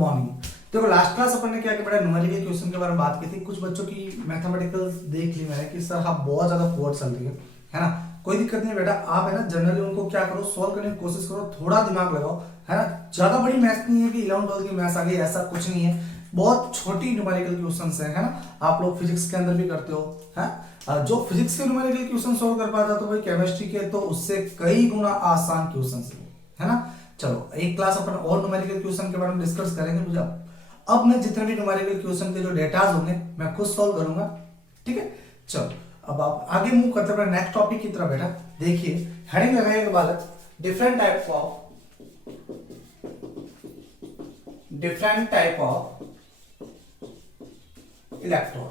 Morning. देखो last class अपन ने क्या किया बेटा, न्यूमेरिकल क्वेश्चन के बारे में बात की थी। कुछ बच्चों की मैथमेटिकल देख ली मैंने कि सर हाँ बहुत ज्यादा पुअर चल रही है ना। कोई दिक्कत नहीं बेटा, आप है ना जनरली उनको क्या करो, सॉल्व करने की कोशिश करो, थोड़ा दिमाग लगाओ, है ना। ज्यादा बड़ी मैथ्स नहीं है कि 11 12 की मैथ्स आ गई, ऐसा कुछ नहीं है। बहुत छोटी न्यूमेरिकल क्वेश्चंस है ना। आप लोग फिजिक्स के अंदर भी करते हो, है जो फिजिक्स के न्यूमेरिकल क्वेश्चन सॉल्व कर पाता तो भाई केमिस्ट्री के तो उससे कई गुना आसान क्वेश्चन है ना। चलो एक क्लास अपन और न्यूमेरिकल क्वेश्चन के बारे में डिस्कस करेंगे। मुझे अब मैं जितने भी न्यूमेरिकल क्वेश्चन के जो डेटाज होंगे मैं खुद सॉल्व करूंगा, ठीक है। चलो अब आप आगे मूव करते हैं नेक्स्ट टॉपिक की तरफ। बेटा देखिए हेडिंग लगाइएगा बालक, डिफरेंट टाइप ऑफ इलेक्ट्रोड।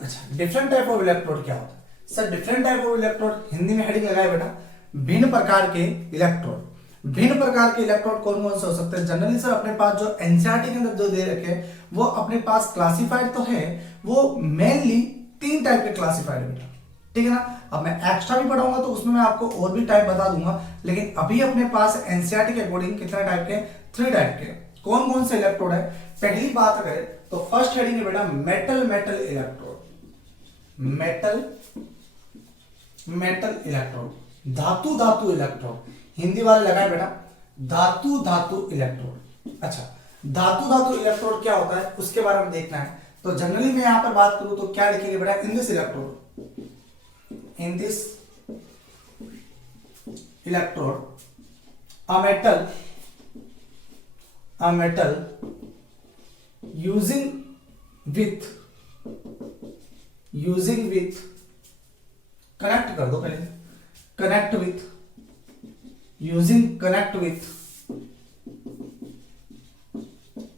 अच्छा डिफरेंट टाइप ऑफ इलेक्ट्रोड क्या होता है sir? Different type of electrode Hindi में हेडिंग लगाए बेटा, भिन्न प्रकार के इलेक्ट्रोड। भिन्न प्रकार के इलेक्ट्रोड कौन कौन से हो सकते हैं? जनरली सर अपने पास जो एनसीईआरटी के अंदर जो दे रखे हैं वो अपने पास क्लासिफाइड तो है, वो मेनली 3 टाइप के क्लासिफाइड है बेटा, ठीक है ना। अब मैं एक्स्ट्रा भी पढ़ाऊंगा तो उसमें मैं आपको और भी टाइप बता दूंगा, लेकिन अभी अपने पास एनसीईआरटी के अकॉर्डिंग कितने टाइप के? 3 टाइप के। कौन कौन से इलेक्ट्रोड है? पहली बात करें तो फर्स्ट हेडिंग है बेटा मेटल इलेक्ट्रोड। मेटल इलेक्ट्रोड, धातु इलेक्ट्रोड। हिंदी वाले लगाए बेटा धातु इलेक्ट्रोड। अच्छा धातु इलेक्ट्रोड क्या होता है उसके बारे में देखना है। तो जनरली मैं यहां पर बात करूं तो क्या लिखेंगे बेटा? In this electrode a metal using with connect कर दो पहले, connect with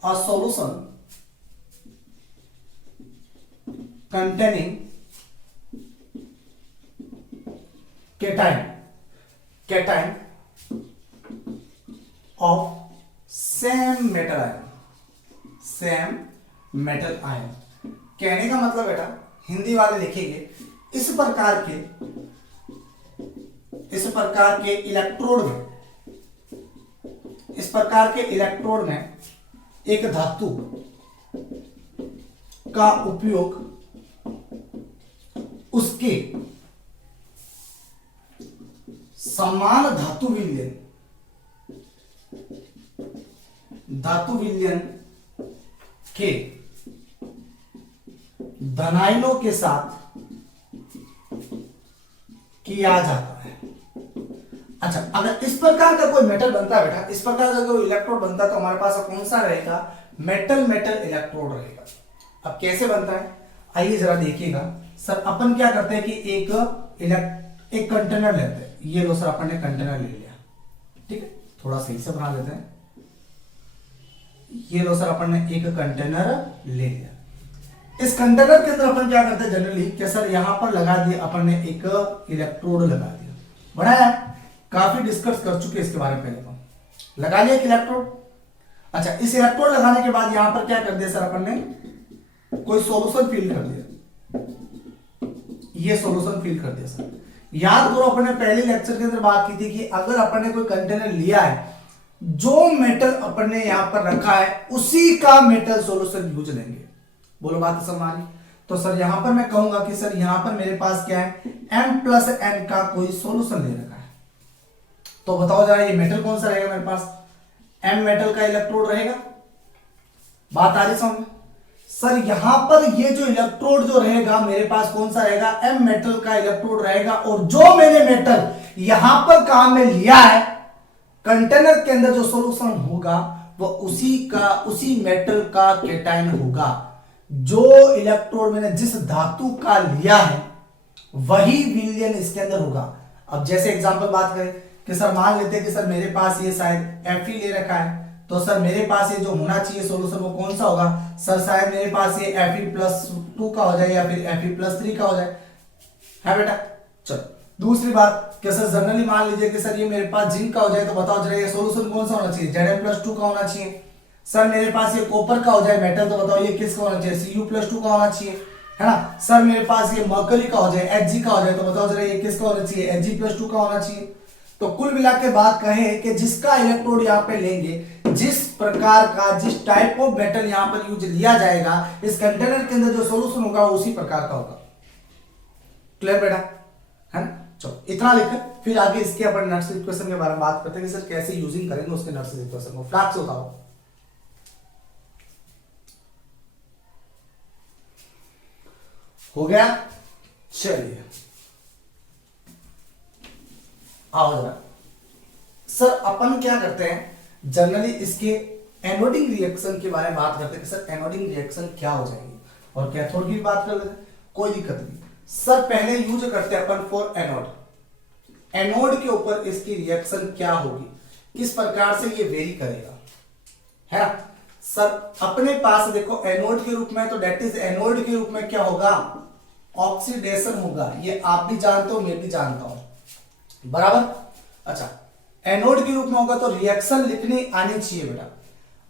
a solution containing cation of same metal ion। कहने का मतलब बेटा हिंदी वाले लिखेंगे इस प्रकार के इलेक्ट्रोड में एक धातु का उपयोग उसके समान धातु विलयन के धनायनों के साथ किया जाता है। अच्छा अगर इस प्रकार का कोई मेटल बनता है बेटा, इस प्रकार का कोई इलेक्ट्रोड बनता है तो हमारे पास कौन सा रहेगा? मेटल इलेक्ट्रोड रहेगा। अब कैसे बनता है आइए जरा देखिएगा। सर अपन क्या करते हैं कि एक कंटेनर लेते हैं। ये लो सर अपन ने कंटेनर ले लिया, ठीक है, थोड़ा सही से बना लेते हैं। ये लो सर अपन ने एक कंटेनर ले लिया। इस कंटेनर के अंदर अपन क्या करते हैं जनरली कि सर यहां पर लगा दिया अपन ने एक इलेक्ट्रोड लगा दिया, बढ़ाया, काफी डिस्कस कर चुके इसके बारे में पहले तो। लगा लिया एक इलेक्ट्रोड। अच्छा इस इलेक्ट्रोड लगाने के बाद यहां पर क्या कर दिया सर अपन ने? कोई सॉल्यूशन फिल कर दिया। ये सॉल्यूशन फिल कर दिया सर। याद करो अपन ने पहले लेक्चर के अंदर बात की थी कि अगर अपन ने कोई कंटेनर लिया है, जो मेटल अपन ने यहां पर रखा है उसी का मेटल सॉल्यूशन यूज लेंगे। बोलो बात समझ आ रही? तो सर यहां पर मैं कहूंगा कि सर यहां पर मेरे पास क्या है? M+N का कोई सॉल्यूशन ले रखा है। तो बताओ जरा ये मेटल कौन सा रहेगा मेरे पास? M मेटल का इलेक्ट्रोड रहेगा। बात आ रही समझ? सर यहां पर ये जो इलेक्ट्रोड जो रहेगा मेरे पास कौन सा रहेगा? M मेटल का इलेक्ट्रोड रहेगा। और जो मैंने मेटल यहां पर काम में लिया है, कंटेनर के अंदर जो सॉल्यूशन होगा वो उसी मेटल का केटायन होगा। जो इलेक्ट्रोड मैंने जिस धातु का लिया है वही विलयन इसके अंदर होगा। अब जैसे एग्जांपल बात करें कि सर मान लेते हैं कि सर मेरे पास ये शायद Fe ले रखा है, तो सर मेरे पास ये जो होना चाहिए सॉल्यूशन वो कौन सा होगा? सर शायद मेरे पास ये Fe+2 का हो जाए या फिर Fe+3 का हो जाए, है बेटा। चलो दूसरी बात कि सर जनरली मान लीजिए कि सर ये मेरे पास जिंक का हो जाए, तो बताओ जरा ये सॉल्यूशन कौन सा होना चाहिए? Zn+2 का होना चाहिए। सर मेरे पास ये कॉपर का हो जाए मेटल, तो बताओ ये किसका होना चाहिए? Cu+2 का होना चाहिए, है ना। सर मेरे पास ये मर्करी का हो जाए, Hg का हो जाए, तो बताओ जरा ये किसका होना चाहिए? Hg+2 का होना चाहिए। तो कुल मिला के बात कहें कि जिसका इलेक्ट्रोड यहाँ पे लेंगे जिस प्रकार का, जिस टाइप ऑफ मेटल यहां पर यूज लिया जाएगा, इस कंटेनर के अंदर जो सॉल्यूशन होगा उसी प्रकार का होगा। क्लियर बेटा, है ना? चलो इतना लिखकर फिर आगे इसके अपन नट्स इक्वेशन के बारे में बात करते हैं कि सर कैसे यूजिंग करेंगे उसके नट्स इक्वेशन को। फ्लैट से उतारो, हो गया। चलिए आओ जरा, सर अपन क्या करते हैं जनरली इसके एनोडिंग रिएक्शन के बारे में बात करते हैं कि सर एनोडिंग रिएक्शन क्या हो जाएगी, और कैथोड की भी बात कर लेते हैं, कोई दिक्कत नहीं। सर पहले यूज करते हैं अपन फॉर एनोड, एनोड के ऊपर इसकी रिएक्शन क्या होगी, किस प्रकार से ये वेरी करेगा, है ना? सर अपने पास देखो एनोड के रूप में, तो डेट इज एनोड के रूप में क्या होगा, ऑक्सीडेशन होगा। ये आप भी जानते हो, मैं भी जानता हूं, बराबर। अच्छा, एनोड के रूप में होगा तो रिएक्शन लिखनी आनी चाहिए बेटा।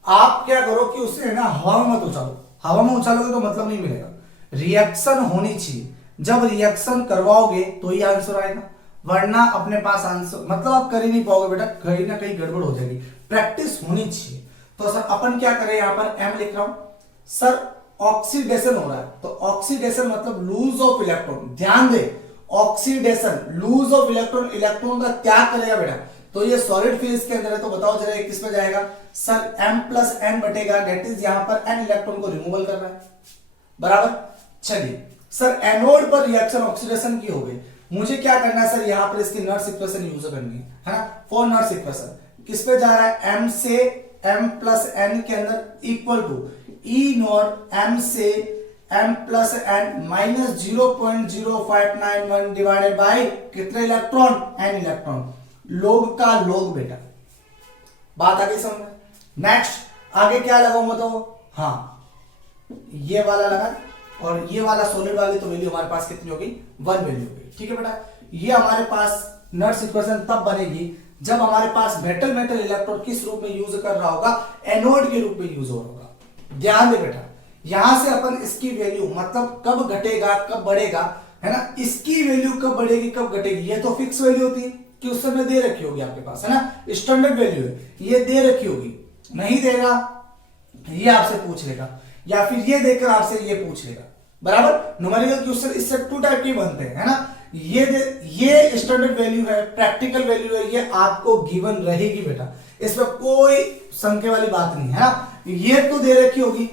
आप क्या करो कि उसे ना हवा में मत उछालो, हवा में उछालोगे तो मतलब नहीं मिलेगा, रिएक्शन होनी चाहिए। जब रिएक्शन करवाओगे तो ही आंसर आएगा, वरना अपने पास आंसर मतलब आप कर ही नहीं पाओगे बेटा, कहीं ना कहीं गड़बड़ हो जाएगी। प्रैक्टिस होनी चाहिए। तो सर अपन क्या करें, यहां पर एम लिख रहा हूं। सर ऑक्सीडेशन हो रहा है, तो ऑक्सीडेशन मतलब लूज ऑफ इलेक्ट्रॉन। ध्यान दे, oxidation lose of electron, electron का त्याग करेगा बेटा। तो ये सॉलिड फेज के अंदर है, तो बताओ जरा किस में जाएगा। सर m प्लस n बटेगा, डेट इज यहां पर n इलेक्ट्रॉन को रिमूवल कर रहा है, बराबर। चलिए सर एनोड पर रिएक्शन ऑक्सीडेशन की हो गई, मुझे क्या करना है सर, यहां पर इसकी नर्स इक्वेशन यूज करनी है ना। फॉर नर्स इक्वेशन किस पे जा रहा है, m से m प्लस n के अंदर equal to E naught m से m plus n minus 0.0591 divided by कितने इलेक्ट्रॉन, n इलेक्ट्रॉन, लोग का लोग बेटा। बात आगे समझ में। नेक्स्ट आगे क्या लगाऊंगा, तो हाँ ये वाला लगा, और ये वाला सॉलिड वाली तो वैल्यू हमारे पास कितनी होगी, 1 वैल्यू होगी, ठीक है बेटा। ये हमारे पास नट्स इक्वेशन तब बनेगी जब हमारे पास मेटल मेटल इलेक्ट्रोड किस रूप में यूज कर रहा होगा, एनोड के रूप में यूज हो रहा होगा। ध्यान दे बेटा, यहां से अपन इसकी वैल्यू मतलब कब घटेगा कब बढ़ेगा, है ना, इसकी वैल्यू कब बढ़ेगी कब घटेगी, ये तो फिक्स वैल्यू होती है कि उस समय दे रखी होगी आपके पास, है ना, स्टैंडर्ड वैल्यू है, ये दे रखी होगी। नहीं देगा ये आपसे पूछ लेगा, या फिर ये देकर आपसे ये पूछ लेगा, बराबर। न्यूमेरिकल क्वेश्चन इससे 2 टाइप के बनते हैं, है ना। ये स्टैंडर्ड वैल्यू है, प्रैक्टिकल वैल्यू है, ये आपको गिवन रहेगी बेटा, इसमें कोई संख्या वाली बात नहीं है ना। ये तो दे रखी होगी,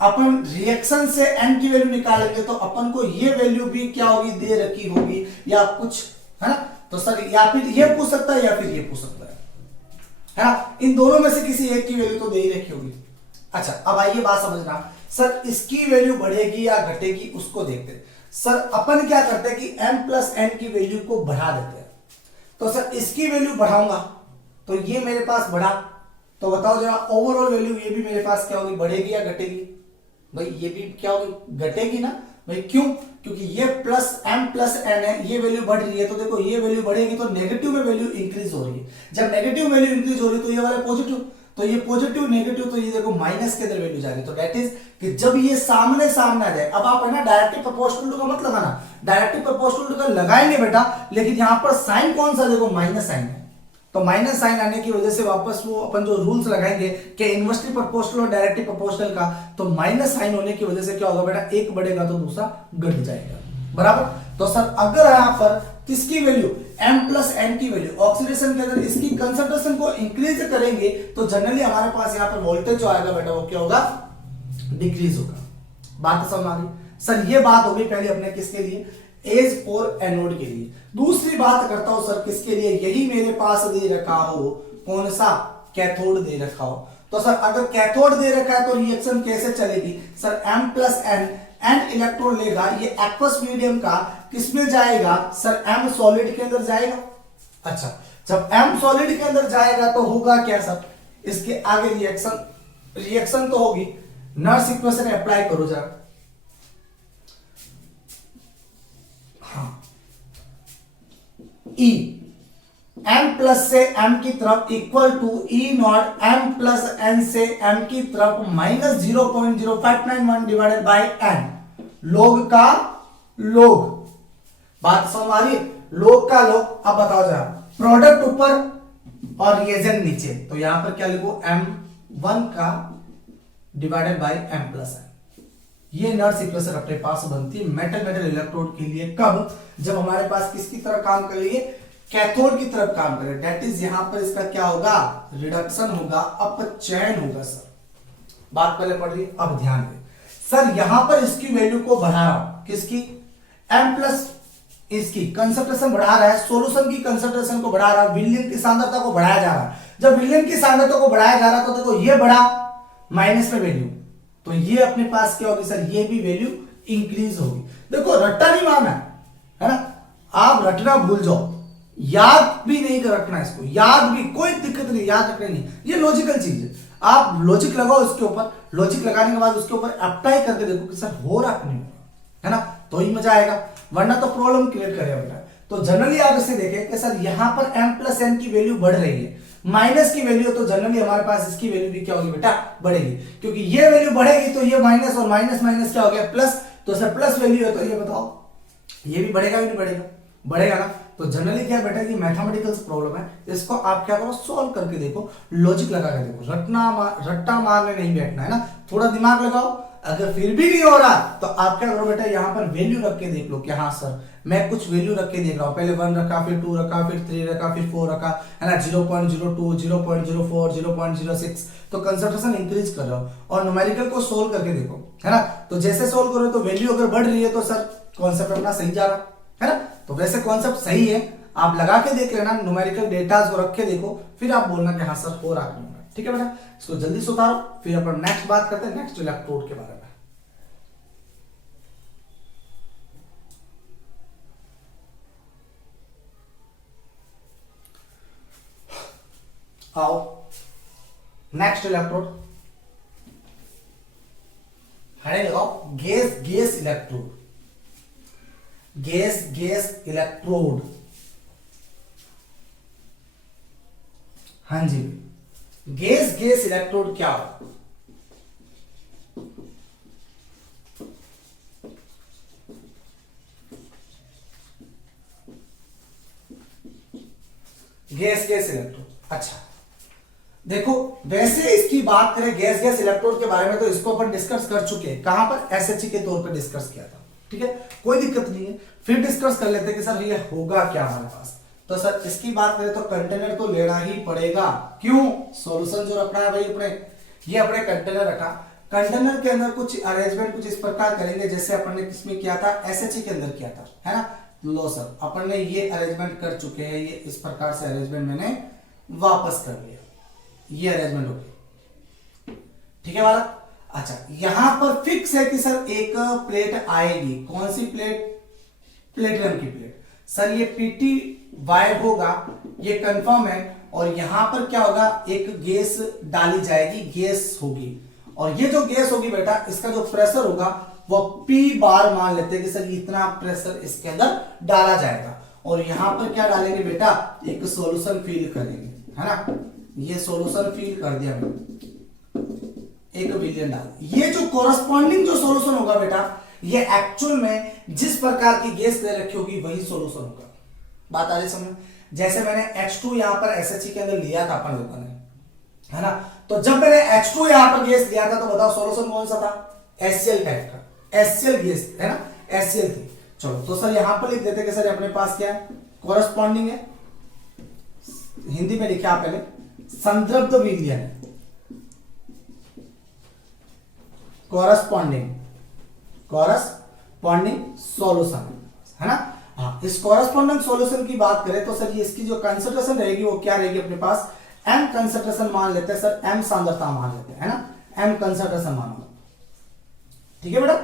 अपन रिएक्शन से एन की वैल्यू निकालेंगे तो अपन को ये वैल्यू भी क्या होगी, दे रखी होगी या कुछ, है ना। तो सर या फिर ये पूछ सकता है या फिर ये पूछ सकता है ना, इन दोनों में से किसी एक की वैल्यू तो दे ही रखी होगी। अच्छा अब आइए बात समझना, सर इसकी वैल्यू बढ़ेगी या घटेगी उसको देखते हैं। सर अपन क्या करते हैं कि m प्लस n की वैल्यू को बढ़ा देते हैं। तो सर इसकी वैल्यू बढ़ाऊंगा तो ये मेरे पास बढ़ा, तो बताओ जरा ओवरऑल वैल्यू ये भी मेरे पास क्या होगी, बढ़ेगी या घटेगी, भाई ये भी क्या होगी, घटेगी ना भाई। क्यों, क्योंकि ये प्लस m प्लस n है, ये वैल्यू बढ़ रही है, तो देखो ये वैल्यू बढ़ेगी तो नेगेटिव में वैल्यू इंक्रीज हो रही है। जब नेगेटिव वैल्यू इंक्रीज हो रही है तो ये वाला पॉजिटिव, तो ये पॉजिटिव नेगेटिव, तो ये देखो माइनस के अंदर वैल्यू जाएगी। तो दैट इज कि जब ये सामने सामने आ जाए, अब आप है ना डायरेक्टली प्रोपोर्शनल टू का मत लगाना, डायरेक्टली प्रोपोर्शनल टू का लगाएंगे बेटा, लेकिन यहां पर साइन कौन सा, देखो माइनस साइन है, तो माइनस साइन आने की वजह से वापस वो अपन जो रूल्स लगाएंगे कि इनवर्सली प्रोपोर्शनल और डायरेक्टली प्रोपोर्शनल का, तो माइनस साइन होने की वजह से क्या होगा बेटा, एक बढ़ेगा तो दूसरा घट जाएगा, बराबर। तो सर अगर यहां पर किसकी वैल्यू, m प्लस n की वैल्यू ऑक्सीडेशन के अंदर इसकी कंसंट्रेशन को इंक्रीज करेंगे तो जनरली हमारे पास यहां पर वोल्टेज जो आएगा बेटा वो क्या होगा, डिक्रीज होगा। बात समझ आ गई। सर ये बात होगी पहले अपने किसके लिए, एज फॉर एनोड के लिए। दूसरी बात करता हूं सर किसके लिए, यही मेरे पास दे रखा हो, कौन सा, कैथोड दे रखा हो। तो सर अगर कैथोड दे रखा है तो रिएक्शन कैसे चलेगी, sir m plus n, n electron लेगा, ये एक्वस मीडियम का किसमें जाएगा, सर m सॉलिड के अंदर जाएगा। अच्छा जब m सॉलिड के अंदर जाएगा तो होगा क्या सर, इसके आगे रिएक्शन तो होगी। नर्स इक्वेशन अप्लाई करो जरा, हाँ E m प्लस से m की तरफ equal to E naught m plus n से m की तरफ माइनस 0.0591 डिवाइडेड बाई n, लोग का लोग। बात समझ आ रही है, लोग का लोग। अब बताओ जरा, प्रोडक्ट ऊपर और रिएजेंट नीचे, तो यहां पर क्या लिखो M1 का डिवाइडेड बाय M+N। ये नर्स इक्वेशन अपने पास बनती है मेटल मेटल इलेक्ट्रोड के लिए। कब? जब हमारे पास किसकी तरफ काम कर लिए, कैथोड की तरफ काम करे, दैट इज यहां पर इसका क्या होगा, रिडक्शन होगा, अपचयन होगा। सर बात पहले पढ़ ली, अब ध्यान दें सर, यहां पर इसकी वैल्यू को बढ़ा रहा हूं, किसकी, M प्लस इसकी कंसंट्रेशन बढ़ा रहा है, सॉल्यूशन की कंसंट्रेशन को बढ़ा रहा है, विलयन की सांद्रता को बढ़ाया जा रहा है। जब विलयन की सांद्रता को बढ़ाया जा रहा है तो देखो ये बढ़ा माइनस में वैल्यू, तो ये अपने पास क्या होगी सर, ये भी वैल्यू इंक्रीज होगी। देखो रट्टा नहीं मारना है ना, आप रटना भूल जाओ, याद भी नहीं रखना इसको, याद भी कोई दिक्कत नहीं, याद रखना नहीं, ये लॉजिकल चीज है। आप लॉजिक लगाओ इसके ऊपर, लॉजिक लगाने के बाद उसके ऊपर अप्लाई करके देखो कि सर हो रहा नहीं है ना, तो ही मजा आएगा, वरना तो प्रॉब्लम क्रिएट करेगा बेटा। तो जनरली आप इसे देखें कि सर यहां पर M+N की वैल्यू बढ़ रही है, माइनस की वैल्यू, तो जनरली हमारे पास इसकी वैल्यू भी क्या होगी बेटा, बढ़ेगी, क्योंकि ये वैल्यू बढ़ेगी तो ये माइनस, और माइनस माइनस क्या हो गया प्लस, तो सर प्लस वैल्यू है तो ये बताओ ये भी बढ़ेगा, भी नहीं बढ़ेगा, बढ़ेगा ना। तो जनरली क्या बेटा, ये मैथमेटिकल प्रॉब्लम है, इसको आप क्या करो, सॉल्व करके देखो, लॉजिक लगा के देखो, रट्टा मारने नहीं बैठना है ना, थोड़ा दिमाग लगाओ। अगर फिर भी नहीं हो रहा तो आप क्या करो बेटा, यहां पर वैल्यू रख के देख लो कि हाँ सर मैं कुछ वैल्यू रख के देख रहा हूं, पहले 1 रखा, फिर 2 रखा, फिर 3 रखा, फिर 4 रखा, है ना, 0.02, 0.04, 0.06, तो कंसंट्रेशन इंक्रीज कर रहा हो, और न्यूमेरिकल को सोल्व करके देखो, है ना। तो जैसे सोल्व करो तो वैल्यू अगर बढ़ रही है तो सर कॉन्सेप्ट अपना सही जा रहा है ना। तो वैसे कॉन्सेप्ट सही है, आप लगा के देख लेना, न्यूमेरिकल डेटास को रख के देखो, फिर आप बोलना कि हाँ सर हो रहा है, ठीक है बेटा। इसको जल्दी से उतारो, फिर अपन नेक्स्ट बात करते हैं, नेक्स्ट इलेक्ट्रोड के बारे में। आओ नेक्स्ट इलेक्ट्रोड, हेडिंग लगाओ gas gas electrode, gas gas electrode, हाँ जी, गैस गैस इलेक्ट्रोड क्या हो, गैस गैस इलेक्ट्रोड। अच्छा देखो, वैसे इसकी बात करें गैस गैस इलेक्ट्रोड के बारे में तो इसको अपन डिस्कस कर चुके हैं, कहां पर, एसएचई के तौर पर डिस्कस किया था, ठीक है, कोई दिक्कत नहीं है, फिर डिस्कस कर लेते हैं कि सर ये होगा क्या हमारे पास। तो सर इसकी बात करें तो कंटेनर तो लेना ही पड़ेगा, क्यों, सॉल्यूशन जो रखना है भाई अपने, ये अपने कंटेनर रखा, कंटेनर के अंदर कुछ अरेंजमेंट कुछ इस प्रकार करेंगे जैसे अपन ने किसमें किया था, एसएचई के अंदर किया था, है ना। लो सर अपन ने ये अरेंजमेंट कर चुके हैं, ये इस प्रकार से अरेंजमेंट मैंने वापस कर लिया, ये अरेंजमेंट हो गई, ठीक है वाला। अच्छा यहां पर फिक्स है कि सर एक प्लेट आएगी, कौन सी प्लेट, प्लेटिनम की प्लेट, सर ये PTY होगा, ये कंफर्म है, और यहां पर क्या होगा, एक गैस डाली जाएगी, गैस होगी, और ये जो गैस होगी बेटा इसका जो प्रेशर होगा वो P बार मान लेते हैं कि सर इतना प्रेशर इसके अंदर डाला जाएगा, और यहां पर क्या डालेंगे बेटा, एक सॉल्यूशन फिल करेंगे, है ना, ये सॉल्यूशन फिल कर दिया मैंने, एक विलियन डाल, ये जो कोरस्पॉन्डिंग जो सॉल्यूशन होगा बेटा, ये एक्चुअल में जिस प्रकार की गैस दे रखी होगी वही सॉल्यूशन होगा। बात आ रही समझ, जैसे मैंने H2 यहां पर SHE के अंदर लिया था अपन लोगों ने, है ना, तो जब मैंने H2 यहां पर गैस लिया था तो बताओ सॉल्यूशन कौन सा था, HCl टाइप का, HCl गैस है ना, HCl थी। चलो तो सर यहां पर लिख देते कि सर अपने पास क्या है, कोरस्पॉन्डिंग है, हिंदी में लिखा पहले, संदर्भ विलयन, कोरस्पॉन्डिंग सॉल्यूशन, है ना। हाँ, इस कोरस्पॉन्डिंग सॉल्यूशन की बात करें तो सर ये इसकी जो कंसंट्रेशन रहेगी वो क्या रहेगी अपने पास, M कंसंट्रेशन मान लेते हैं सर, M सांद्रता मान लेते हैं, है ना, M कंसंट्रेशन मान लो, ठीक है बेटा।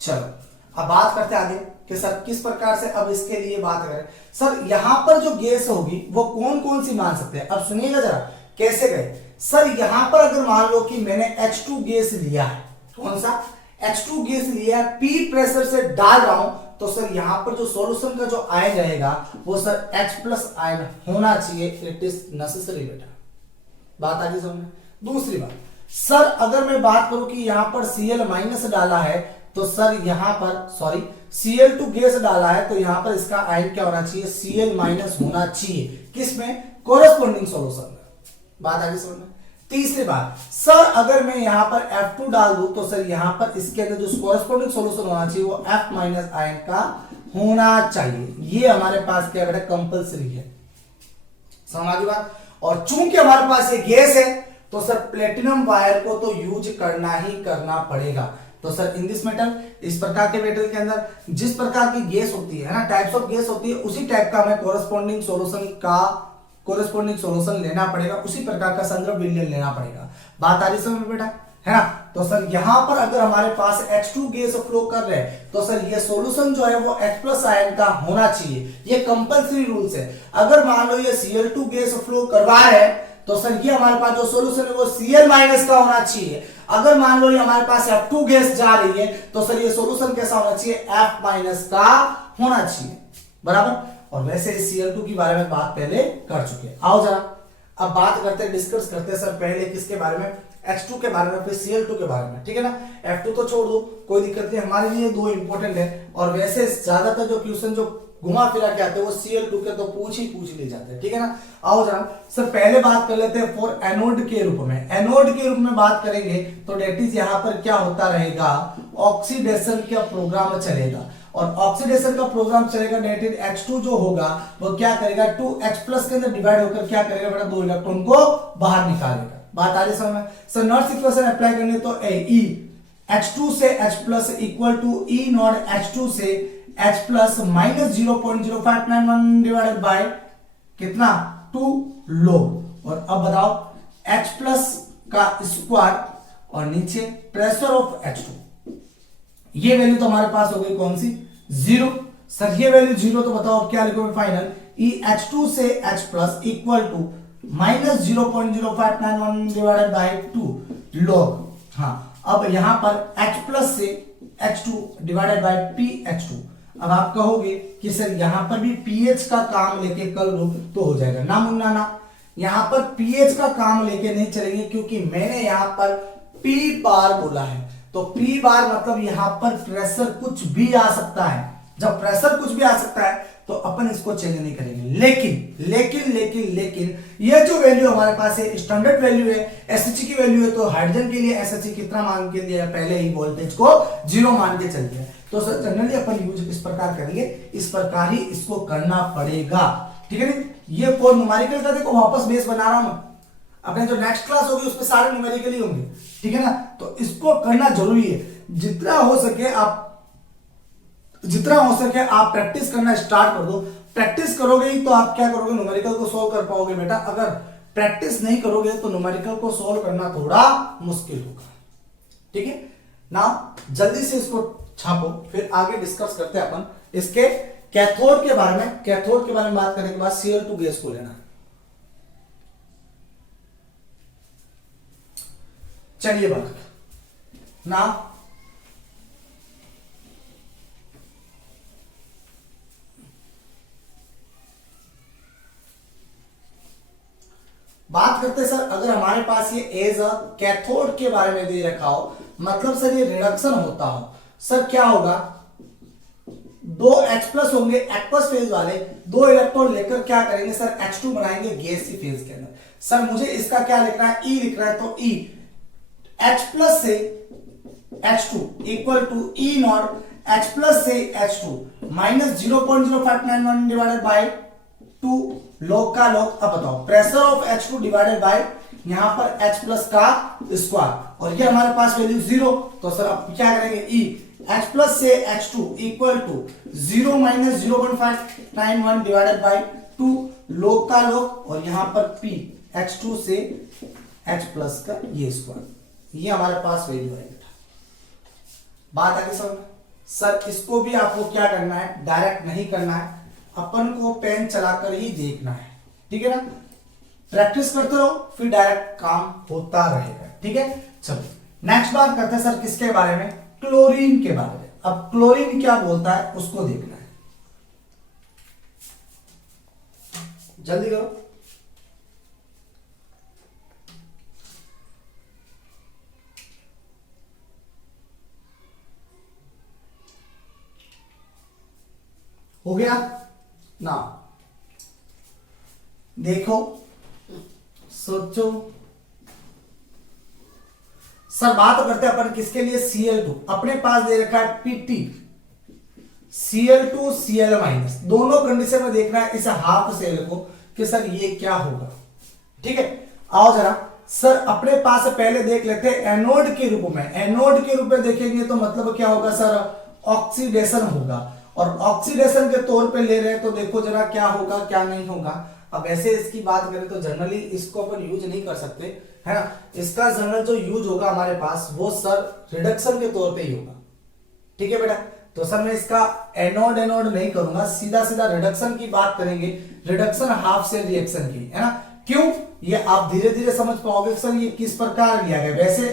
चलो अब बात करते हैं आगे कि सर किस प्रकार से, अब इसके लिए बात करें सर, यहां पर जो गैस होगी वो कौन कौन सी मान सकते हैं, अब सुनिएगा जरा कैसे गए सर। यहां पर अगर मान लो कि मैंने H2 गैस लिया है, कौन सा H2 गैस लिया है, P प्रेशर से डाल रहा हूं, तो सर यहां पर जो सॉल्यूशन का जो आयन रहेगा वो सर H+ आयन होना चाहिए, इट इज नेसेसरी बेटा, बात आगे समझ। दूसरी बात सर, अगर मैं बात करूं कि यहां पर Cl- डाला है तो सर यहां पर सॉरी Cl2 गैस डाला है तो यहां पर इसका आयन क्या होना चाहिए, Cl माइनस होना चाहिए, किसमें, कोरेस्पोंडिंग सॉल्यूशन में। बात आगे समझ में। तीसरी बात, सर अगर मैं यहां पर F2 डाल दूं तो सर यहां पर इसके अंदर जो कोरेस्पोंडिंग सॉल्यूशन होना चाहिए वो F माइनस आयन का होना चाहिए। ये हमारे पास क्या बेटा कंपलसरी है, समझ की बात। और चूंकि हमारे पास ये गैस है तो सर प्लेटिनम वायर को तो यूज करना ही करना पड़ेगा। तो सर इन दिस मेटल, इस प्रकार के मेटल के अंदर जिस प्रकार की गैस होती है ना, टाइप्स ऑफ गैस होती है, उसी टाइप का हमें कोरेस्पोंडिंग सॉल्यूशन लेना पड़ेगा, उसी प्रकार का संदर्भ विलयन लेना पड़ेगा। बात आ रही समझ में बेटा, है ना। तो सर यहां पर अगर हमारे पास H2 गैस फ्लो कर रहे हैं तो सर ये सॉल्यूशन जो है वो H प्लस आयन का होना चाहिए, ये कंपलसरी रूल्स है। अगर मान लो ये Cl2 गैस फ्लो करवा रहे हैं तो सर ये हमारे पास जो सॉल्यूशन है वो Cl माइनस का होना चाहिए। अगर मान लो ये हमारे पास F2 गैस जा रही है तो सर ये सॉल्यूशन कैसा होना चाहिए, F माइनस का होना चाहिए, बराबर। और वैसे Cl2 के बारे में बात पहले कर चुके हैं। आओ जरा अब बात करते हैं, डिस्कस करते हैं सर पहले किसके बारे में, H2 के बारे में, फिर Cl2 के बारे में, ठीक है ना। F2 तो छोड़ दो, कोई दिक्कत नहीं, हमारे लिए दो इंपॉर्टेंट है। और वैसे ज्यादातर जो क्वेश्चन जो घुमा फिरा के आते हैं वो Cl2 के तो पूछ ले जाते हैं, ठीक है ना। आओ जरा सर पहले बात कर लेते हैं फॉर एनोड के रूप में। एनोड के रूप में बात करेंगे तो डेट इज यहाँ पर क्या होता रहेगा, ऑक्सीडेशन का प्रोग्राम चलेगा। और ऑक्सीडेशन का प्रोग्राम चलेगा, डेट इज H2 जो होगा वो क्या करेगा, 2H प्लस के अंदर डिवाइड होकर क्या करेगा बेटा, 2 इलेक्ट्रॉन को बाहर निकालेगा। बात आ रही समझ में। सर नॉट इक्वेशन अप्लाई करनी तो E H2 से H plus equal to E naught H2 से H plus minus 0.0591 divided by कितना, 2 log। और अब बताओ H प्लस का स्क्वायर और नीचे प्रेशर ऑफ H2, ये वैल्यू तो हमारे पास हो गई कौन सी, 0। सर ये वैल्यू 0 तो बताओ अब क्या लिखोगे फाइनल, E H2 से H plus equal to minus 0.0591 divided by 2 log। हाँ अब यहां पर H प्लस से H2 डिवाइडेड बाय PH2। अब आप कहोगे कि सर यहां पर भी pH का काम लेके कर लो तो हो जाएगा, ना मुन्ना ना, यहां पर pH का काम लेके नहीं चलेंगे क्योंकि मैंने यहां पर P बार बोला है। तो P बार मतलब यहां पर प्रेशर कुछ भी आ सकता है। जब प्रेशर कुछ भी आ सकता है तो अपन इसको चेंज नहीं करेंगे। लेकिन ये जो वैल्यू हमारे पास है स्टैंडर्ड वैल्यू है, SH की वैल्यू है, तो हाइड्रोजन के लिए SH कितना मान के दिया है, पहले ही वोल्टेज को 0 मान के चलते हैं। तो सर जनरली अपन यूज इस प्रकार करेंगे, इस प्रकार ही इसको करना पड़ेगा, ठीक है नी। ये फॉर न्यूमेरिकल का देखो वापस बेस बना रहा हूं, अपने जो नेक्स्ट क्लास होगी उसमें सारे न्यूमेरिकल ही होंगे, ठीक है ना। तो इसको करना जरूरी है, जितना हो सके आप प्रैक्टिस करना स्टार्ट कर दो। प्रैक्टिस करोगे ही तो आप क्या करोगे, न्यूमेरिकल को सोल्व कर पाओगे बेटा। अगर प्रैक्टिस नहीं करोगे तो न्यूमेरिकल को सोल्व करना थोड़ा मुश्किल होगा, ठीक है ना। जल्दी से इसको छापो, फिर आगे डिस्कस करते हैं अपन इसके कैथोड के बारे में। कैथोड के बारे में बात करने के बाद Cl2 गैस को लेना है। चलिए बात ना, बात करते हैं सर अगर हमारे पास ये एज अ कैथोड के बारे में दे रखा हो, मतलब सर ये रिडक्शन होता हो, सर क्या होगा, 2 H प्लस होंगे एक्वस फेज वाले, 2 इलेक्ट्रॉन लेकर क्या करेंगे सर, H2 बनाएंगे गैसीय फेज के अंदर। सर मुझे इसका क्या लिखना है, E लिख रहा है, तो E H प्लस से H2 equal to E naught H plus से H2 minus 0.0591 divided by 2 log का log। अब बताओ pressure of H2 divided by यहां पर H प्लस का स्क्वायर, और ये हमारे पास वैल्यू 0। तो सर अब क्या करेंगे, E H प्लस से H2 equal to 0 minus 0.591 divided by 2 log का log, और यहां पर P H2 से H प्लस का ये स्क्वायर, ये हमारे पास वैल्यू है बेटा। बात आगे समझ में। सर इसको भी आपको क्या करना है, डायरेक्ट नहीं करना है, अपन को पेन चलाकर ही देखना है, ठीक है ना। प्रैक्टिस करते रहो फिर डायरेक्ट काम होता रहेगा, ठीक है। चलो नेक्स्ट बात करते हैं सर किसके बारे में, क्लोरीन के बारे में। अब क्लोरीन क्या बोलता है उसको देखना है, जल्दी करो। हो गया ना? देखो, सोचो। सर बात करते हैं अपन किसके लिए, Cl2। अपने पास दे रखा है Pt, Cl2 Cl माइनस, दोनों कंडीशन में देखना है इस हाफ सेल को कि सर ये क्या होगा। ठीक है, आओ जरा सर अपने पास पहले देख लेते हैं एनोड के रूप में। एनोड के रूप में देखेंगे तो मतलब क्या होगा सर, ऑक्सीडेशन होगा। और ऑक्सीडेशन के तौर पे ले रहे हैं तो देखो जरा क्या होगा क्या नहीं होगा। अब ऐसे इसकी बात करें तो जनरली इसको अपन यूज नहीं कर सकते, है ना। इसका जनरल जो यूज होगा हमारे पास वो सर रिडक्शन के तौर पे ही होगा। ठीक है बेटा, तो सर मैं इसका एनोड एनोड नहीं करूंगा, सीधा सीधा रिडक्शन की बात करेंगे, रिडक्शन हाफ सेल रिएक्शन की, है ना। क्यों, ये आप धीरे धीरे समझ पाओगे सर ये किस प्रकार लिया गया। वैसे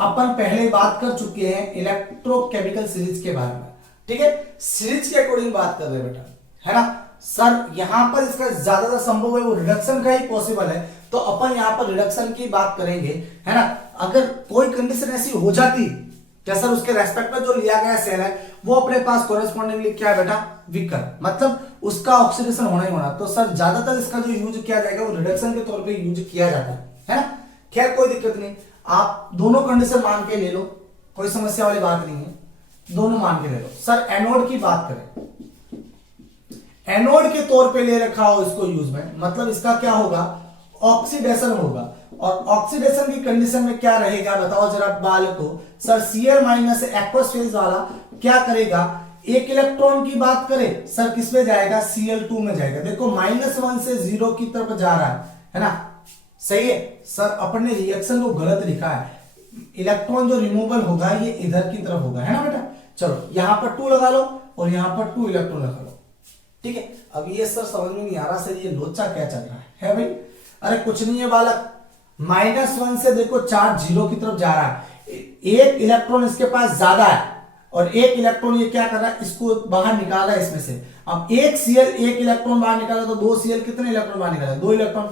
अपन पहले बात कर चुके हैं इलेक्ट्रोकेमिकल सीरीज के बारे में। ठीक है, सीरीज के अकॉर्डिंग बात कर रहे हैं बेटा, है ना। सर यहां पर इसका ज्यादातर संभव है वो रिडक्शन का ही पॉसिबल है, तो अपन यहां पर रिडक्शन की बात करेंगे, है ना। अगर कोई कंडीशन ऐसी हो जाती क्या सर, उसके रेस्पेक्ट में जो लिया गया सेल है वो अपने पास कोरेस्पॉन्डिंगली क्या है बेटा, वीकर, मतलब उसका ऑक्सीडेशन होना ही होना। तो सर ज्यादातर इसका जो यूज किया जाएगा वो रिडक्शन के तौर पे यूज किया जाता है ना। खैर कोई दिक्कत नहीं, आप दोनों कंडीशन मान के ले लो, कोई समस्या वाली बात नहीं है, दोनों मान के ले लो। सर एनोड की बात करें, एनोड के तौर पे ले रखा हो इसको यूज में, मतलब इसका क्या होगा, ऑक्सीडेशन होगा। और ऑक्सीडेशन की कंडीशन में क्या रहेगा बताओ जरा बालको। Sir Cl minus aqueous phase वाला क्या करेगा, एक इलेक्ट्रॉन की बात करें सर किस में जाएगा, Cl2 में जाएगा। देखो -1 से 0 की तरफ जा रहा है ना। सही है सर, अपन ने रिएक्शन को गलत लिखा है, इलेक्ट्रॉन जो रिमूवल होगा ये इधर की तरफ होगा, है ना बेटा। चलो यहां पर 2 लगा लो और यहां पर 2 इलेक्ट्रॉन लगा लो। ठीक है, अब ये सर समझ में नहीं आ रहा सर ये लोचा क्या चल रहा है भाई। अरे कुछ नहीं है बालक, -1 से देखो चार्ज 0 की तरफ जा रहा है, एक इलेक्ट्रॉन इसके पास ज्यादा है और एक इलेक्ट्रॉन ये क्या कर रहा है, इसको बाहर निकाल रहा है इसमें से। अब एक Cl एक इलेक्ट्रॉन बाहर निकाला तो 2 Cl कितने इलेक्ट्रॉन बाहर निकाला, 2 इलेक्ट्रॉन,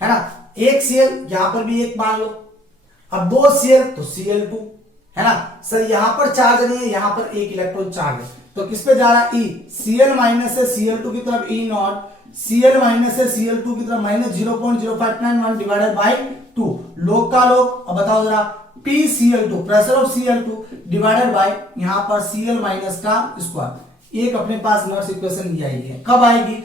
है ना। एक Cl यहां पर भी एक मान लो, अब 2 Cl तो Cl2, है ना। सर यहां पर चार्ज नहीं है, यहां पर एक इलेक्ट्रॉन चार्ज है, तो किस पे जा रहा है, E, Cl माइनस से Cl2 की तरफ E नॉट, Cl माइनस से Cl2 की तरफ -0.0591 डिवाइडेड बाय 2, लोग का लोग। अब बताओ जरा PCl2 pressure of Cl2 divided by यहां पर Cl माइनस का स्क्वायर। एक अपने पास नर्स इक्वेशन ये आई है, कब आएगी,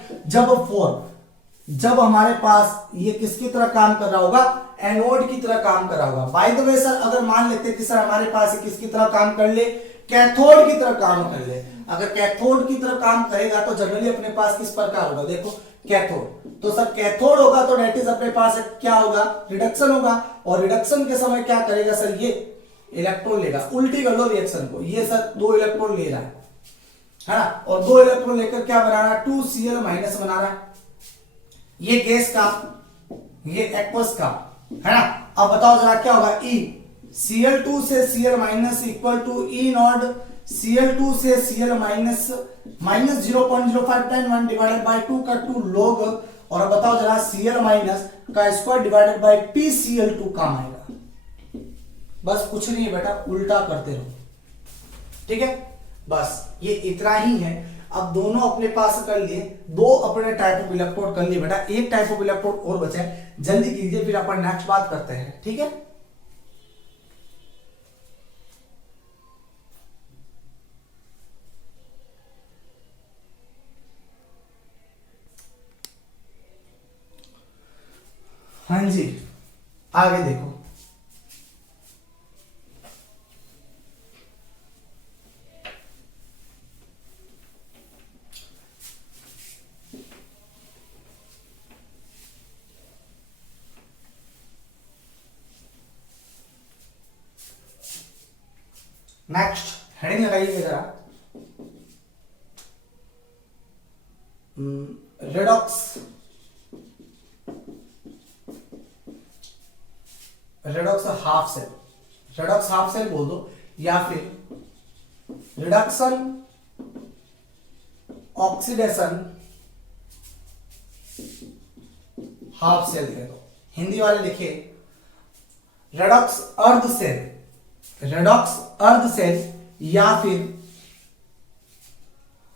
जब हमारे पास ये किसकी तरह काम कर रहा होगा, एनोड की तरह काम कर रहा होगा। बाय द वे सर अगर मान लेते कि सर हमारे पास किसकी तरह काम कर ले, कैथोड की तरह काम कर ले। अगर कैथोड की तरह काम करेगा तो जनरली अपने पास किस प्रकार होगा, देखो कैथोड, तो सर कैथोड होगा तो डेट इज अपने पास क्या होगा, रिडक्शन होगा। और रिडक्शन के समय क्या करेगा सर, ये इलेक्ट्रॉन लेगा, उल्टी कर लो रिएक्शन को, ये सर 2 इलेक्ट्रॉन ले रहा है ना, और 2 इलेक्ट्रॉन लेकर क्या बना रहा है, 2Cl माइनस बना रहा है, ये गैस का, ये एक्वस का, है ना। अब बताओ जरा क्या होगा, E, Cl2 से Cl minus equal to E naught, Cl2 से Cl माइनस -0.0591 डिवाइडेड बाय 2 का 2 log। और अब बताओ जरा Cl माइनस का स्क्वायर डिवाइडेड बाय PCl2 काम आएगा। बस कुछ नहीं है बेटा, उल्टा करते रहो, ठीक है, बस ये इतना ही है। अब दोनों अपने पास कर लिए, 2 अपने टाइप ऑफ इलेक्ट्रोड कर लिए बेटा, एक टाइप ऑफ इलेक्ट्रोड और बचा है, जल्दी कीजिए फिर अपन नेक्स्ट बात करते हैं, ठीक है। हाँ जी, आगे देखो, नेक्स्ट हेडिंग लगाइए जरा, redox half cell, redox half cell बोल दो, या फिर रिडक्शन ऑक्सीडेशन हाफ सेल कह दो। हिंदी वाले लिखे रेडॉक्स अर्ध सेल, रेडॉक्स अर्ध सेल, या फिर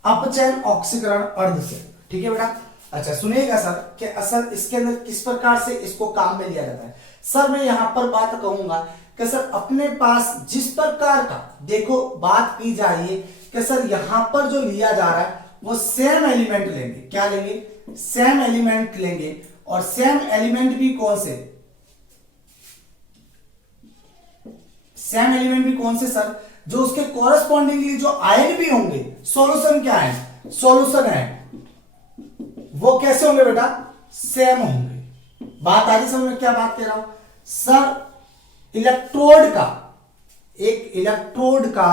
अपचयन ऑक्सीकरण अर्ध से। ठीक है बेटा। अच्छा सुनिएगा सर कि असल इसके अंदर किस प्रकार से इसको काम में लिया जाता है। सर मैं यहां पर बात कहूंगा कि सर अपने पास जिस प्रकार का देखो बात की जा रही है कि सर यहां पर जो लिया जा रहा है वो सेम एलिमेंट लेंगे। क्या लेंगे? सेम एलिमेंट लेंगे। और सेम एलिमेंट भी कौन से? सेम एलिमेंट भी कौन से सर? जो उसके कोरस्पॉन्डिंगली जो आयन भी होंगे, सॉल्यूशन क्या है? सॉल्यूशन है वो कैसे होंगे बेटा? सेम होंगे। बात आ रही समझ में क्या बात कह रहा हूं सर? इलेक्ट्रोड का, एक इलेक्ट्रोड का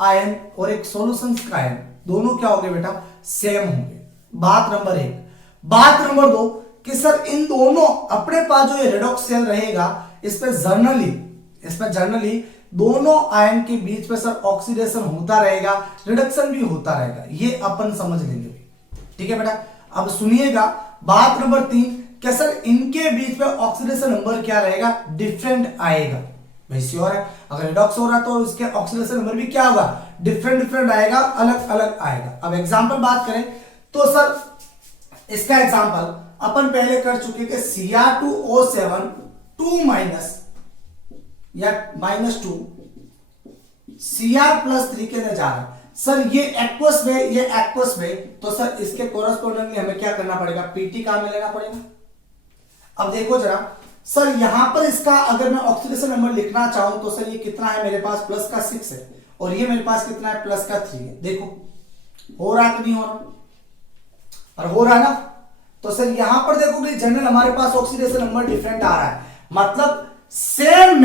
आयन और एक सॉल्यूशन का आयन दोनों क्या होंगे बेटा? सेम होंगे। बात नंबर 1। बात नंबर 2 कि सर इन दोनों अपने पास जो ये रेडॉक्स सेल रहेगा इसमें जर्नली दोनों आयन के बीच में सर ऑक्सीडेशन होता रहेगा, रिडक्शन भी होता रहेगा। ये अपन समझ लेंगे। ठीक है बेटा। अब सुनिएगा बात नंबर 3 कि सर इनके बीच में ऑक्सीडेशन नंबर क्या रहेगा? डिफरेंट आएगा। भाई श्योर है? अगर रिडॉक्स हो रहा तो इसके ऑक्सीडेशन नंबर भी क्या होगा? डिफरेंट आएगा, अलग अलग आएगा। अब एग्जांपल बात करें तो सर इसका एग्जांपल अपन पहले कर चुके कि Cr2O7 2 माइनस या -2 Cr+3 के अंदर जा रहा है। सर ये एक्वस में तो सर इसके कोरस्पोंडिंगली हमें क्या करना पड़ेगा? पीटी काम में लेना पड़ेगा। अब देखो जरा सर यहां पर इसका अगर मैं ऑक्सीडेशन नंबर लिखना चाहूं तो सर ये कितना है मेरे पास? +6 है और ये मेरे पास कितना है? +3 है। देखो हो रहा कि नहीं हो रहा? और हो रहा है ना? तो सर यहां पर देखोगे जनरल हमारे पास ऑक्सीडेशन नंबर डिफरेंट आ रहा है, मतलब सेम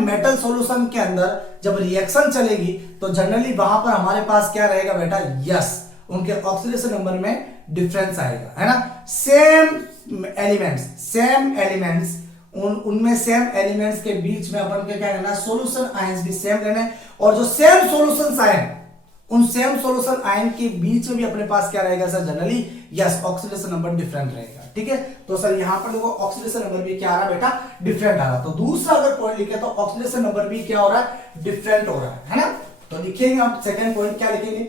मेटल सॉल्यूशन के अंदर जब रिएक्शन चलेगी तो जनरली वहां पर हमारे पास क्या रहेगा बेटा? यस, उनके ऑक्सीडेशन नंबर में डिफरेंस आएगा, है ना? सेम एलिमेंट्स उनमें सेम एलिमेंट्स के बीच में अपन क्या लेना? सॉल्यूशन आयंस भी सेम लेना। और जो सेम सॉल्यूशन आयन, उन सेम सॉल्यूशन आयन के बीच में भी अपने पास क्या रहेगा sir? Generally yes, oxidation number different रहेगा। ठीक है। तो सर यहां पर देखो ऑक्सीडेशन नंबर भी क्या आ रहा है बेटा? डिफरेंट आ रहा। तो दूसरा अगर पॉइंट लिखे तो ऑक्सीडेशन नंबर भी क्या हो रहा है? डिफरेंट हो रहा है ना? तो लिखेंगे आप सेकंड पॉइंट क्या लिखेंगे?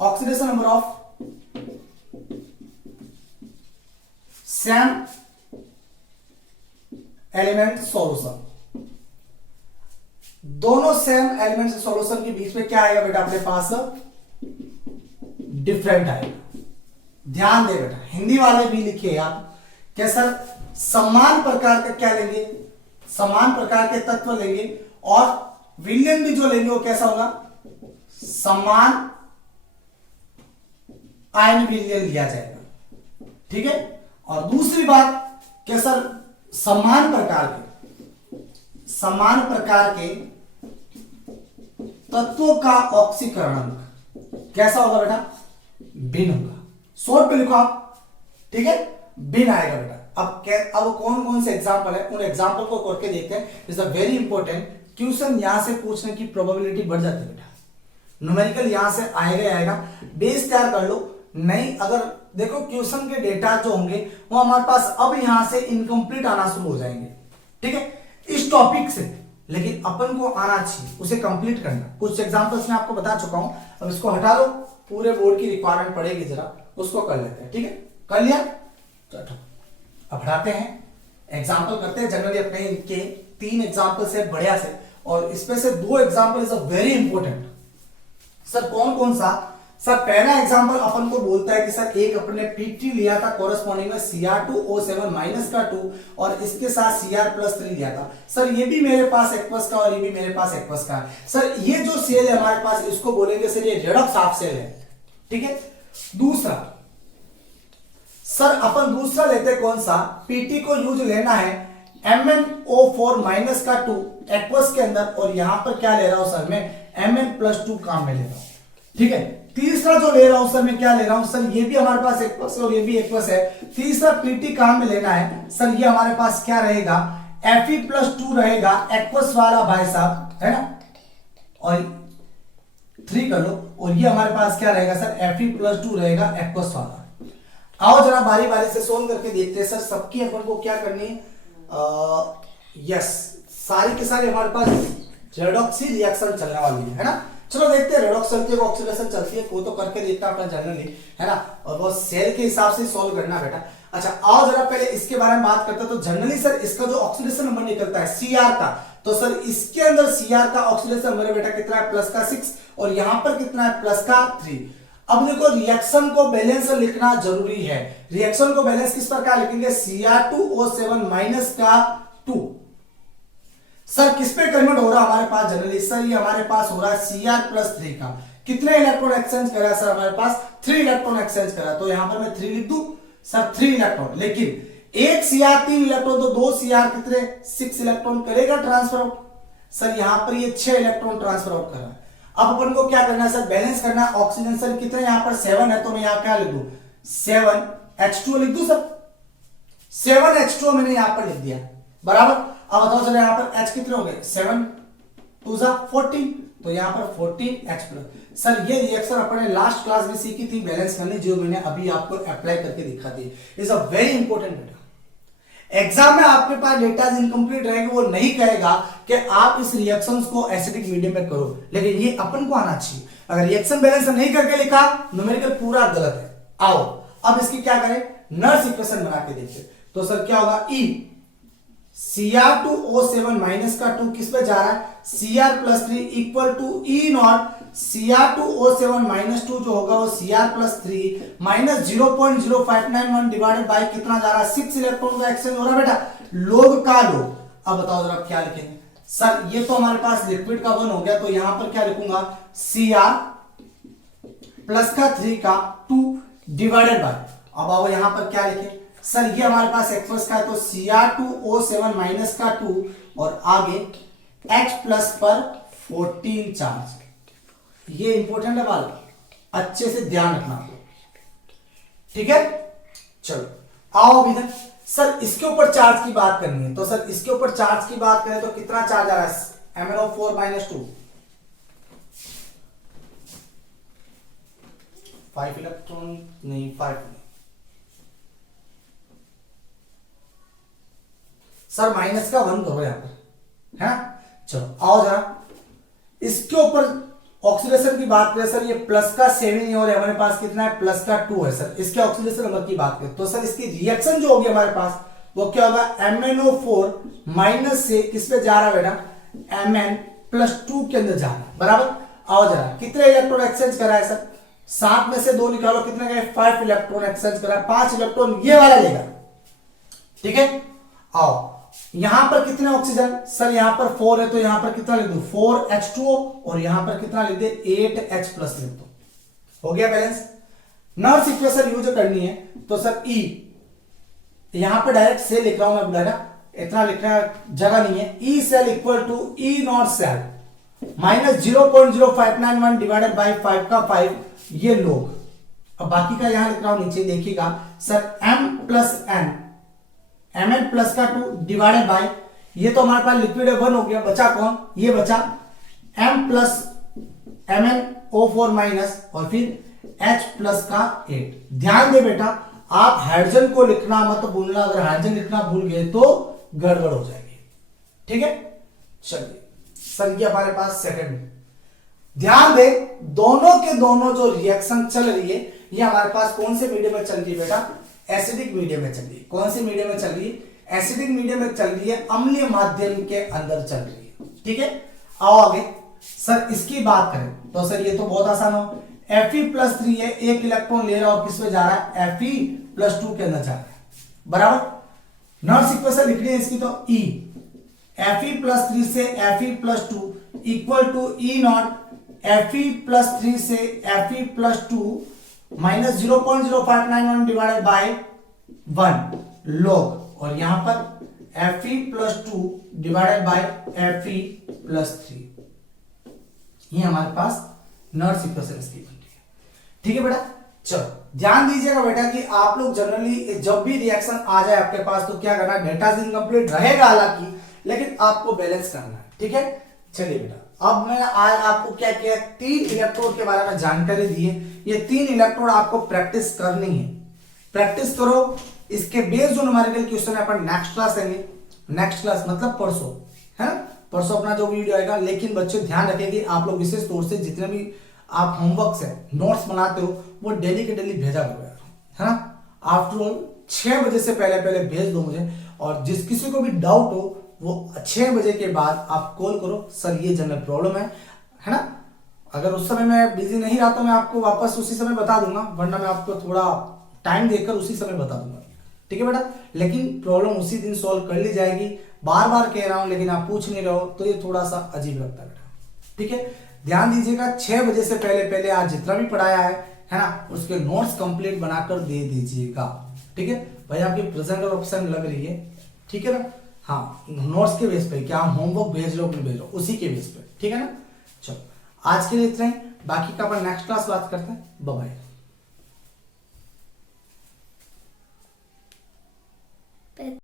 Oxidation number of same element solution. दोनों सेम एलिमेंट सॉल्यूशन के बीच में क्या आएगा बेटा? अपने पास डिफरेंट आएगा। ध्यान दे बेटा, हिंदी वाले भी लिखिए आप क्या सर? समान प्रकार का क्या लेंगे? समान प्रकार के तत्व लेंगे और विलयन भी जो लेंगे वो कैसा होगा? समान आयन विलयन लिया जाएगा। ठीक है। और दूसरी बात क्या सर? समान प्रकार के तत्वों का ऑक्सीकरण कैसा होगा बेटा? भिन्न होगा। शॉर्ट पे लिखो आप। ठीक है, भिन्न आएगा बेटा। अब कौन कौन से एग्जांपल है उन एग्जांपल को करके देखते हैं। Is a very important question, यहां से पूछने की प्रोबेबिलिटी बढ़ जाती है बेटा। न्यूमेरिकल यहां से आएगा। बेस तैयार कर लो। नहीं अगर देखो क्वेश्चन के डेटा जो होंगे वो हमारे पास अब यहां से इनकम्प्लीट आना शुरू हो जाएंगे। ठीक है, इस टॉपिक से, लेकिन अपन को आना चाहिए, उसे कंप्लीट करना। कुछ एग्जांपल्स मैं आपको बता चुका हूं, अब इसको हटा दो, पूरे बोर्ड की रिक्वायरमेंट पड़ेगी, जरा उसको कर लेते हैं। ठीक है, कर लिया? अब हटाते हैं, एग्जांपल करते हैं। जनरली अपने इनके 3 एग्जांपल से बढ़िया से, और इसमें से 2 example is a very important. Sir कौन कौन सा? सर पहला एग्जांपल अपन को बोलता है कि सर एक अपने पीटी लिया था कोरस्पॉन्डिंग में Cr2O7 माइनस का 2 और इसके साथ Cr+3 लिया था। सर ये भी मेरे पास एक्वस का और ये भी मेरे पास एक्वस का है। सर ये जो सेल है हमारे पास, इसको बोलेंगे सर ये रेडॉक्स हाफ सेल है। ठीक है। दूसरा सर अपन दूसरा लेते कौन सा? पीटी को यूज लेना है MnO4 माइनस का 2 एक्वस के अंदर, और यहां पर क्या ले रहा हूं सर मैं? Mn+2 काम में ले रहा हूं। ठीक है। तीसरा जो ले रहा हूं सर मैं क्या ले रहा हूं? सर ये भी हमारे पास एक्वस है और ये भी एक्वस है। तीसरा पीटी काम में लेना है सर, ये हमारे पास क्या रहेगा? Fe+2 रहेगा, एक्वस वाला भाई साहब, है ना? और 3 कर लो, और ये हमारे पास क्या रहेगा सर? Fe+2 रहेगा, एक्वस वाला। आओ जरा बारी बारी से सोल्व करके देखते हैं। सर सबकी अपन को क्या करनी है? यस, सारी के सारे हमारे पास रेडॉक्सी रिएक्शन चलने वाली है ना। चलो देखते हैं रेडॉक्स चलती है, ऑक्सीडेशन चलती है, वो तो करके देखता अपना जनरली, है ना, और वो सेल के हिसाब से सॉल्व करना बेटा। अच्छा आओ जरा पहले इसके बारे में बात करते हैं। तो जनरली सर इसका जो ऑक्सीडेशन नंबर निकलता है सीआर का, तो सर इसके अंदर सीआर का ऑक्सीडेशन नंबर बेटा कितना है, प्लस का 6, और यहां पर कितना है, प्लस का 3। अब देखो रिएक्शन को बैलेंस लिखना जरूरी है। रिएक्शन को बैलेंस किस प्रकार लिखेंगे, Cr2O7 माइनस का 2। सर किस पे कन्वर्ट हो रहा है हमारे पास जनरली, सर ये हमारे पास हो रहा है Cr+3 का। कितने इलेक्ट्रॉन एक्सचेंज करा है सर हमारे पास, 3 इलेक्ट्रॉन एक्सचेंज करा, तो यहां पर मैं 3 लिख दूं सर, 3 इलेक्ट्रॉन। लेकिन एक Cr 3 इलेक्ट्रॉन, तो 2 Cr कितने, 6 इलेक्ट्रॉन करेगा ट्रांसफर आउट। सर यहां पर ये 6 इलेक्ट्रॉन ट्रांसफर आउट कर रहा है। अब अपन को क्या करना है सर, बैलेंस करना है ऑक्सीजन। सर कितने यहां पर 7 है, तो मैं यहां क्या लिख दूं, 7H2O लिख दूं सर, 7H2O मैंने यहां पर लिख दिया, बराबर। अब बताओ सर यहां पर H कितने हो गए, 7 2 14, तो यहां पर 14H+। सर ये रिएक्शन अपने लास्ट क्लास में सीखी थी बैलेंस करनी, जो मैंने अभी आपको अप्लाई करके दिखा दी। इज अ वेरी इंपॉर्टेंट बेटा। एग्जाम में आपके पास डेटा इनकम्प्लीट रहेगा, वो नहीं कहेगा कि आप इस रिएक्शंस को एसिडिक मीडियम में करो, लेकिन ये अपन को आना चाहिए। अगर रिएक्शन बैलेंस नहीं करके लिखा, न्यूमेरिकल पूरा गलत है। आओ अब इसकी क्या करें, नर्स इक्वेशन बना के देखते। तो सर क्या होगा, E Cr2O7 माइनस का 2 किस पे जा रहा है, Cr+3 equal to E naught Cr2O7 minus 2 जो होगा वो Cr+3 माइनस 0.0591 डिवाइडेड बाय कितना जा रहा है, 6 इलेक्ट्रॉन का एक्सचेंज हो रहा है बेटा, लोग का लोग। अब बताओ जरा क्या लिखेंगे सर, ये तो हमारे पास लिक्विड का 1 हो गया, तो यहां पर क्या लिखूंगा, Cr प्लस का 3 का 2 डिवाइडेड बाय, अब आओ यहां पर क्या लिखें सर, ये हमारे पास एक्सप्रेस का है, तो Cr2O7 माइनस का 2 और आगे H प्लस पर 14 चार्ज। ये इंपॉर्टेंट है बाल, अच्छे से ध्यान रखना, ठीक है। चलो आओ अभी तक सर इसके ऊपर चार्ज की बात करनी है। तो सर इसके ऊपर चार्ज की बात करें तो कितना चार्ज आ रहा है, MnO4 माइनस 2, 5 इलेक्ट्रॉन नहीं, 5 सर माइनस का 1 करो यहां पर, है ना। चलो आओ जरा इसके ऊपर ऑक्सीडेशन की बात करें सर, ये प्लस का 7 और हमारे पास कितना है, प्लस का 2 है सर। इसके ऑक्सीडेशन नंबर की बात करें तो सर इसकी रिएक्शन जो होगी हमारे पास वो क्या होगा, MnO4 माइनस से किस पे जा रहा है बेटा, Mn+2 के अंदर जा रहा है, बराबर। आओ जरा कितने इलेक्ट्रॉन एक्सचेंज करा है सर, 7 में से 2 निकालो, कितने गए, 5 इलेक्ट्रॉन एक्सचेंज करा, 5 इलेक्ट्रॉन ये वाला लेगा, ठीक है। आओ यहां पर कितने ऑक्सीजन, सर यहां पर 4 है, तो यहां पर कितना लिख दूं, 4H2O, और यहां पर कितना लिख दे, 8H+ लिख दो, हो गया बैलेंस। नर्स इक्वेशन यूज करनी है, तो सर E यहां पर डायरेक्ट से लिख रहा हूं मैं, बेटा इतना लिखना जगह नहीं है। E cell equal to E naught cell minus 0.0591 divided by 5 का 5, ये लोग। अब बाकी का यहां लिख रहा हूं नीचे, देखिएगा सर Mn प्लस का 2 डिवाइडेड बाय, ये तो हमारे पास लिक्विड 1 हो गया, बचा कौन, ये बचा M प्लस MnO4 माइनस और फिर H प्लस का 8। ध्यान दे बेटा, आप हाइड्रोजन को लिखना मत भूलना, अगर हाइड्रोजन लिखना भूल गए तो गड़बड़ हो जाएगी, ठीक है। चलिए सर ये हमारे पास सेकंड, ध्यान दे दोनों के दोनों जो रिएक्शन चल रही है ये हमारे पास कौन से मीडियम में चल रही है बेटा, एसिडिक मीडियम में चल रही है। कौन सी मीडियम में चल रही है, एसिडिक मीडियम में चल रही है, अम्लीय माध्यम के अंदर चल रही है, ठीक है। आओ आगे सर इसकी बात करें तो सर ये तो बहुत आसान हो, Fe+3 है, 1 इलेक्ट्रॉन ले रहा और किस पे जा रहा है, Fe+2 के अंदर जा रहा है, बराबर। नर्स इक्वेशन लिखनी है इसकी, तो E Fe+3 से Fe+2 equal to E not Fe+3 से Fe+2 minus 0.0591 divided bye 1 log, और यहां पर Fe+2 डिवाइडेड बाय Fe+3, ये हमारे पास नर्स इक्वेशन इसकी बन रही है, ठीक है बेटा। चलो ध्यान दीजिएगा बेटा कि आप लोग जनरली जब भी रिएक्शन आ जाए आपके पास तो क्या करना है, डेटा इनकम्प्लीट रहेगा हालांकि, लेकिन आपको बैलेंस करना है, ठीक है। चलिए बेटा अब मैंने आज आपको क्या किया, 3 इलेक्ट्रोड के बारे में जानकारी दी है। ये 3 इलेक्ट्रोड आपको प्रैक्टिस करनी है, प्रैक्टिस करो। इसके बेस्ड जो न्यूमेरिकल क्वेश्चन है अपन नेक्स्ट क्लास लेंगे, नेक्स्ट क्लास मतलब परसों, है ना, परसों अपना जो वीडियो आएगा। लेकिन बच्चों ध्यान रखें कि आप लोग विशेष तौर से जितने भी आप होमवर्क से नोट्स बनाते हो वो डेली के डेली भेजा करो यार, है ना। आफ्टर ऑल 6 बजे से पहले पहले भेज दो मुझे, और जिस किसी को भी डाउट हो वो 6 बजे के बाद आप कॉल करो, सर ये जनरल प्रॉब्लम है ना। अगर उस समय मैं बिजी नहीं रहा तो मैं आपको वापस उसी समय बता दूंगा, वरना मैं आपको थोड़ा टाइम देकर उसी समय बता दूंगा, ठीक है बेटा। लेकिन प्रॉब्लम उसी दिन सॉल्व कर ली जाएगी। बार बार कह रहा हूं लेकिन आप पूछ नहीं रहे हो तो ये थोड़ा सा अजीब लगता है बेटा, ठीक है। ध्यान दीजिएगा 6 बजे से पहले पहले आज जितना भी पढ़ाया है ना, उसके नोट्स कंप्लीट बनाकर दे दीजिएगा, ठीक है भाई। आपकी प्रेजेंट और ऑप्शन लग रही है, ठीक है ना। हाँ, नोट्स के बेस पे, क्या हम होमवर्क भेज रहे हो कि नहीं भेज रहे हो, उसी के बेस पे, ठीक है ना। चलो आज के लिए इतना ही, बाकी का अपन नेक्स्ट क्लास बात करते हैं। Bye bye.